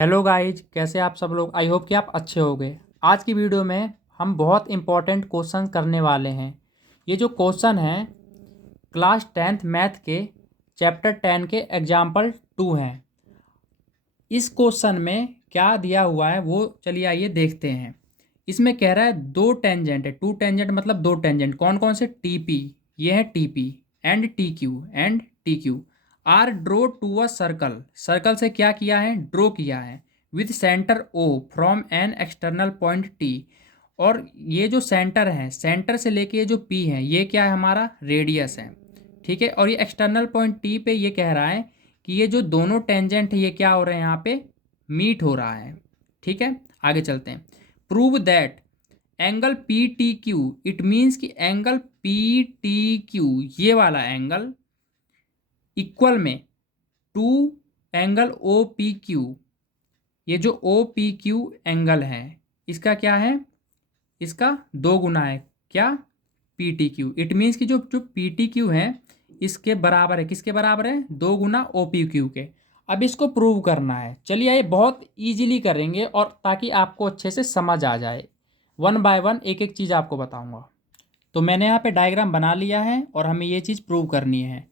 Hello guys, कैसे आप सब लोग। आई होप कि आप अच्छे होंगे। आज की वीडियो में हम बहुत इंपॉर्टेंट क्वेश्चन करने वाले हैं। ये जो क्वेश्चन हैं क्लास 10th मैथ के चैप्टर 10 के एग्जाम्पल 2 हैं। इस क्वेश्चन में क्या दिया हुआ है वो चलिए आइए देखते हैं। इसमें कह रहा है दो टेंजेंट है, टू टेंजेंट मतलब दो टेंजेंट। कौन कौन से? टीपी, ये है TP, and T Q are draw to a circle. Circle से क्या किया है? ड्रॉ किया है। With centre O from an external point T. और ये जो सेंटर है, सेंटर से लेके ये जो पी है, ये क्या है? हमारा रेडियस है। ठीक है। और ये एक्सटर्नल पॉइंट टी पे ये कह रहा है कि ये जो दोनों टेंजेंट है ये क्या हो रहे हैं? यहाँ पे मीट हो रहा है। ठीक है, आगे चलते हैं। Prove that angle P T Q, it means कि एंगल पी टी क्यू, ये वाला एंगल इक्वल में to angle O P Q. ये जो ओ पी क्यू एंगल है इसका क्या है? इसका दो गुना है। क्या? P T Q. It means कि जो जो पी टी क्यू है इसके बराबर है। किसके बराबर है? दो गुना ओ पी क्यू के। अब इसको प्रूव करना है। चलिए ये बहुत इजीली करेंगे और ताकि आपको अच्छे से समझ आ जाए। वन बाय वन एक एक चीज़ आपको बताऊंगा। तो मैंने यहाँ पे डायग्राम बना लिया है और हमें ये चीज़ प्रूव करनी है।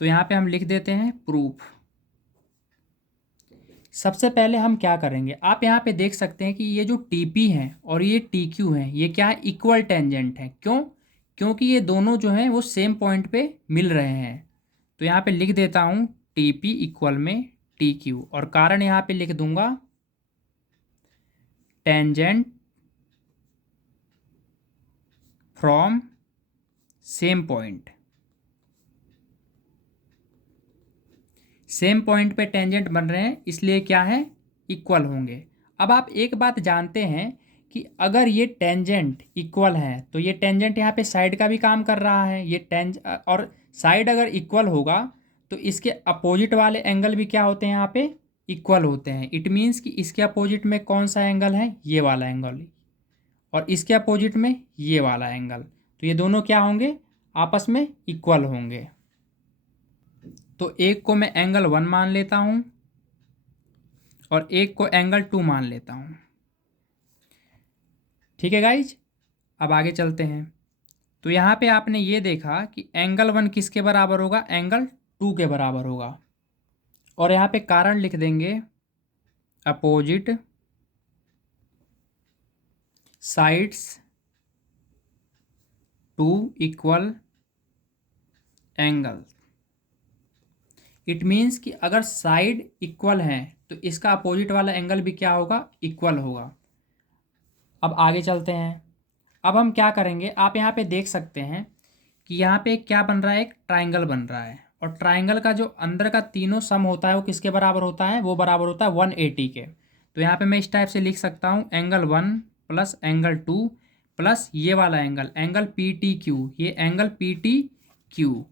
तो यहाँ पे हम लिख देते हैं प्रूफ। सबसे पहले हम क्या करेंगे, आप यहाँ पे देख सकते हैं कि ये जो टी पी है और ये टी क्यू है ये क्या है? इक्वल टेंजेंट है। क्यों? क्योंकि ये दोनों जो हैं वो सेम पॉइंट पे मिल रहे हैं। तो यहाँ पे लिख देता हूँ टी पी इक्वल में टी क्यू, और कारण यहाँ पे लिख दूंगा tangent from same point. Same point पे टेंजेंट बन रहे हैं इसलिए क्या है? इक्वल होंगे। अब आप एक बात जानते हैं कि अगर ये टेंजेंट इक्वल है तो ये टेंजेंट यहाँ पे साइड का भी काम कर रहा है। ये और साइड अगर इक्वल होगा तो इसके अपोजिट वाले एंगल भी क्या होते हैं? यहाँ पे इक्वल होते हैं। इट मीन्स कि इसके अपोजिट में कौन सा एंगल है? ये वाला एंगल। और इसके अपोजिट में ये वाला एंगल। तो ये दोनों क्या होंगे? आपस में इक्वल होंगे। तो एक को मैं एंगल 1 मान लेता हूँ और एक को एंगल 2 मान लेता हूँ। ठीक है गाइज, अब आगे चलते हैं। तो यहाँ पे आपने ये देखा कि एंगल 1 किसके बराबर होगा? एंगल 2 के बराबर होगा। और यहाँ पे कारण लिख देंगे opposite sides to equal angle. It means कि अगर साइड इक्वल है तो इसका अपोजिट वाला एंगल भी क्या होगा? इक्वल होगा। अब आगे चलते हैं। अब हम क्या करेंगे, आप यहाँ पे देख सकते हैं कि यहाँ पे क्या बन रहा है? एक ट्राइंगल बन रहा है। और ट्राइंगल का जो अंदर का तीनों सम होता है वो किसके बराबर होता है? वो बराबर होता है 180 के। तो यहाँ पे मैं इस टाइप से लिख सकता हूँ एंगल 1 प्लस एंगल 2 प्लस ये वाला angle, angle P T Q, ये एंगल पी टी क्यू।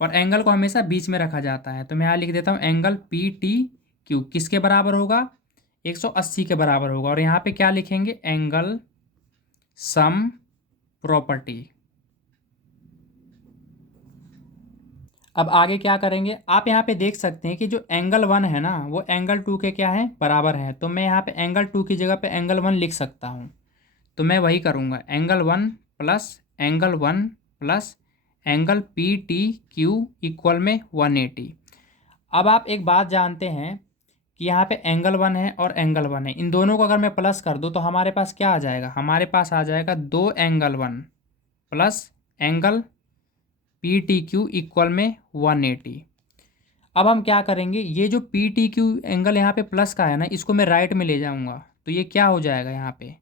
और एंगल को हमेशा बीच में रखा जाता है। तो मैं यहाँ लिख देता हूँ एंगल पी टी क्यू किसके बराबर होगा? 180 के बराबर होगा। और यहाँ पे क्या लिखेंगे? Angle sum property. अब आगे क्या करेंगे, आप यहाँ पे देख सकते हैं कि जो एंगल 1 है ना वो एंगल 2 के क्या है? बराबर है। तो मैं यहाँ पे एंगल 2 की जगह पे एंगल 1 लिख सकता हूँ। तो मैं वही करूँगा, angle 1 plus angle 1 plus angle P T Q equal में 180। अब आप एक बात जानते हैं कि यहाँ पे एंगल 1 है और एंगल 1 है। इन दोनों को अगर मैं प्लस कर दूँ तो हमारे पास क्या आ जाएगा? हमारे पास आ जाएगा दो angle 1 plus angle P T Q equal में 180। अब हम क्या करेंगे, ये जो पी टी क्यू एंगल यहाँ पे प्लस का है ना, इसको मैं राइट में ले जाऊँगा तो ये क्या हो जाएगा? यहाँ पे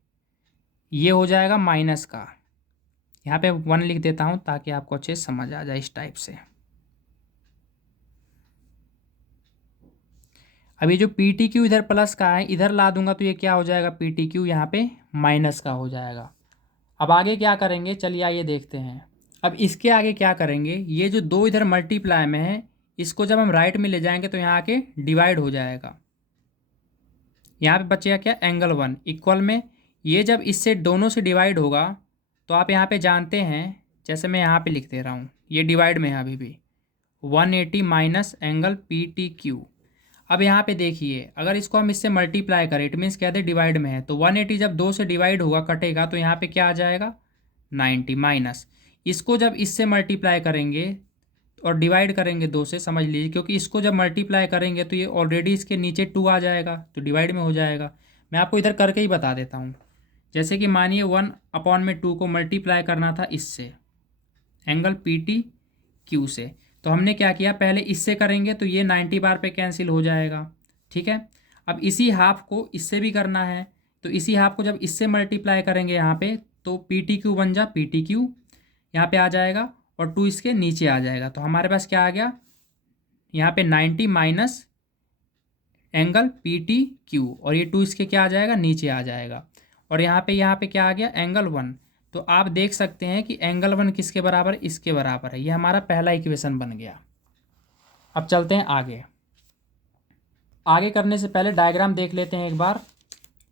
ये हो जाएगा माइनस का। यहाँ पे 1 लिख देता हूँ ताकि आपको अच्छे से समझ आ जाए इस टाइप से। अब ये जो पी टी क्यू इधर प्लस का है इधर ला दूंगा तो ये क्या हो जाएगा? पी टी क्यू यहाँ पे माइनस का हो जाएगा। अब आगे क्या करेंगे, चलिए आइए देखते हैं। अब इसके आगे क्या करेंगे, ये जो दो इधर मल्टीप्लाई में है इसको जब हम राइट में ले जाएंगे तो यहाँ आके डिवाइड हो जाएगा। यहाँ पे बचेगा क्या? एंगल 1 इक्वल में ये जब इससे दोनों से डिवाइड होगा तो आप यहाँ पे जानते हैं, जैसे मैं यहाँ पे लिख दे रहा हूँ, ये डिवाइड में है अभी भी, 180 minus angle P T Q. अब यहाँ पे देखिए, अगर इसको हम इससे मल्टीप्लाई करें, इट मीन्स कहते डिवाइड में है, तो 180 जब 2 से डिवाइड होगा कटेगा तो यहाँ पे क्या आ जाएगा 90 माइनस। इसको जब इससे मल्टीप्लाई करेंगे और डिवाइड करेंगे 2 से, समझ लीजिए, क्योंकि इसको जब मल्टीप्लाई करेंगे तो ये ऑलरेडी इसके नीचे 2 आ जाएगा तो डिवाइड में हो जाएगा। मैं आपको इधर करके ही बता देता हूँ। जैसे कि मानिए 1/2 को मल्टीप्लाई करना था इससे, एंगल PTQ से, तो हमने क्या किया, पहले इससे करेंगे तो ये 90 बार पे कैंसिल हो जाएगा, ठीक है। अब इसी हाफ को इससे भी करना है, तो इसी हाफ को जब इससे मल्टीप्लाई करेंगे यहाँ पे तो PTQ बन जा PTQ यहाँ पे आ जाएगा और 2 इसके नीचे आ जाएगा, तो हमारे पास क्या आ गया यहाँ पे 90 माइनस एंगल PTQ, और ये 2 इसके क्या आ जाएगा नीचे आ जाएगा, और यहाँ पे क्या आ गया एंगल 1। तो आप देख सकते हैं कि एंगल 1 किसके बराबर, इसके बराबर है। ये हमारा पहला इक्वेशन बन गया। अब चलते हैं आगे। आगे करने से पहले डायग्राम देख लेते हैं एक बार।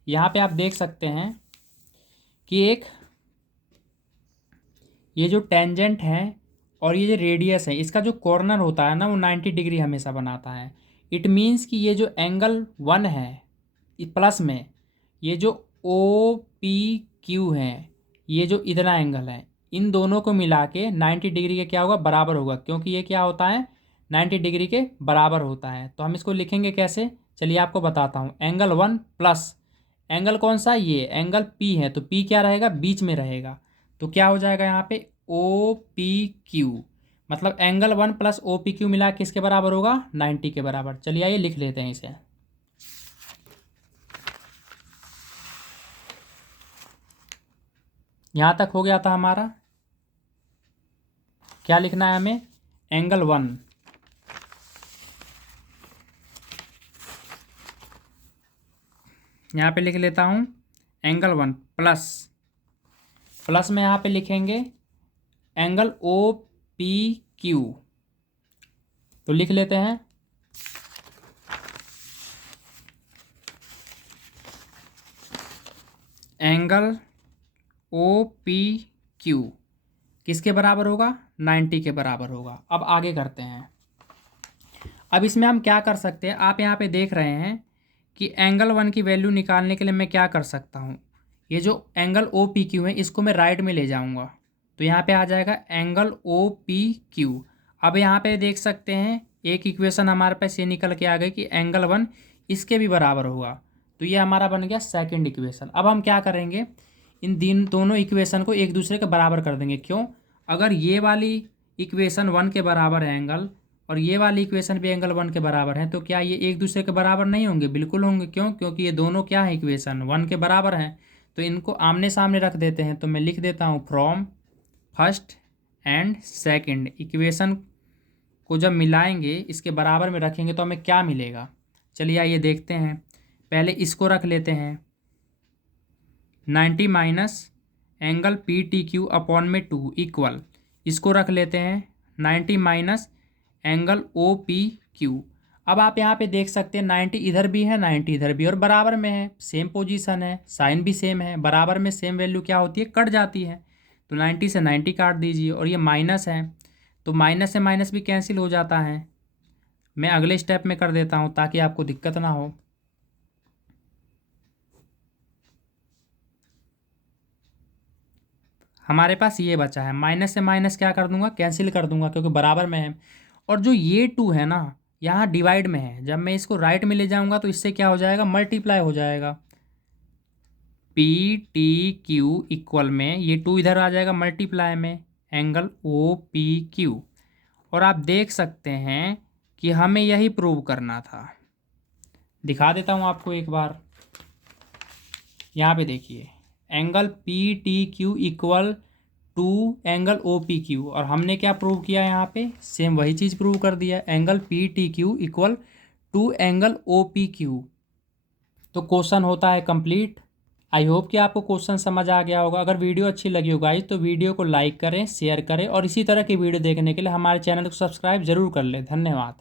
यहाँ पे आप देख सकते हैं कि एक ये जो टेंजेंट है और ये जो रेडियस है, इसका जो कॉर्नर होता है ना वो 90 डिग्री हमेशा बनाता है। इट मीन्स कि ये जो एंगल 1 है प्लस में ये जो OPQ है, ये जो इतना एंगल है, इन दोनों को मिला के 90 डिग्री के क्या होगा बराबर होगा, क्योंकि ये क्या होता है 90 डिग्री के बराबर होता है। तो हम इसको लिखेंगे कैसे, चलिए आपको बताता हूँ। एंगल 1 प्लस एंगल कौन सा, ये एंगल P है, तो P क्या रहेगा बीच में रहेगा, तो क्या हो जाएगा यहाँ पे OPQ, मतलब एंगल 1 प्लस OPQ मिला के किसके बराबर होगा 90 के बराबर। चलिए आइए लिख लेते हैं इसे। यहाँ तक हो गया था हमारा। क्या लिखना है हमें, एंगल 1 यहाँ पे लिख लेता हूँ, एंगल 1 प्लस में यहाँ पे लिखेंगे एंगल OPQ, तो लिख लेते हैं एंगल OPQ किसके बराबर होगा 90 के बराबर होगा। अब आगे करते हैं। अब इसमें हम क्या कर सकते हैं, आप यहाँ पे देख रहे हैं कि एंगल 1 की वैल्यू निकालने के लिए मैं क्या कर सकता हूँ, ये जो एंगल OPQ है इसको मैं राइट में ले जाऊँगा, तो यहाँ पे आ जाएगा एंगल OPQ। अब यहाँ पे देख सकते हैं एक इक्वेशन हमारे पास ये निकल के आ गई कि एंगल 1 इसके भी बराबर होगा, तो ये हमारा बन गया सेकंड इक्वेशन। अब हम क्या करेंगे, इन दोनों इक्वेशन को एक दूसरे के बराबर कर देंगे। क्यों, अगर ये वाली इक्वेशन 1 के बराबर है एंगल, और ये वाली इक्वेशन भी एंगल 1 के बराबर है, तो क्या ये एक दूसरे के बराबर नहीं होंगे, बिल्कुल होंगे। क्यों, क्योंकि ये दोनों क्या है इक्वेशन 1 के बराबर हैं, तो इनको आमने सामने रख देते हैं। तो मैं लिख देता हूँ from first and second equation को जब मिलाएंगे इसके बराबर में रखेंगे तो हमें क्या मिलेगा, चलिए आइए देखते हैं। पहले इसको रख लेते हैं 90 माइनस एंगल PTQ अपॉन में 2 इक्वल, इसको रख लेते हैं 90 माइनस एंगल OPQ। अब आप यहाँ पे देख सकते हैं 90 इधर भी है 90 इधर भी, और बराबर में है, सेम पोजीशन है, साइन भी सेम है, बराबर में सेम वैल्यू क्या होती है कट जाती है, तो 90 से 90 काट दीजिए। और ये माइनस है तो माइनस से माइनस भी कैंसिल हो जाता है। मैं अगले स्टेप में कर देता हूँ ताकि आपको दिक्कत ना हो। हमारे पास ये बचा है, माइनस से माइनस क्या कर दूंगा कैंसिल कर दूंगा क्योंकि बराबर में है। और जो ये 2 है ना यहाँ डिवाइड में है, जब मैं इसको राइट में ले जाऊंगा तो इससे क्या हो जाएगा मल्टीप्लाई हो जाएगा। PTQ इक्वल में ये 2 इधर आ जाएगा मल्टीप्लाई में एंगल OPQ। और आप देख सकते हैं कि हमें यही प्रूव करना था। दिखा देता हूँ आपको एक बार, यहाँ पे देखिए angle PTQ equal to angle OPQ, और हमने क्या प्रूव किया यहाँ पे सेम वही चीज़ प्रूव कर दिया, angle PTQ equal to angle OPQ। तो क्वेश्चन होता है कंप्लीट। आई होप कि आपको क्वेश्चन समझ आ गया होगा। अगर वीडियो अच्छी लगी हो गाइस तो वीडियो को लाइक करें, शेयर करें, और इसी तरह की वीडियो देखने के लिए हमारे चैनल को सब्सक्राइब जरूर कर लें। धन्यवाद।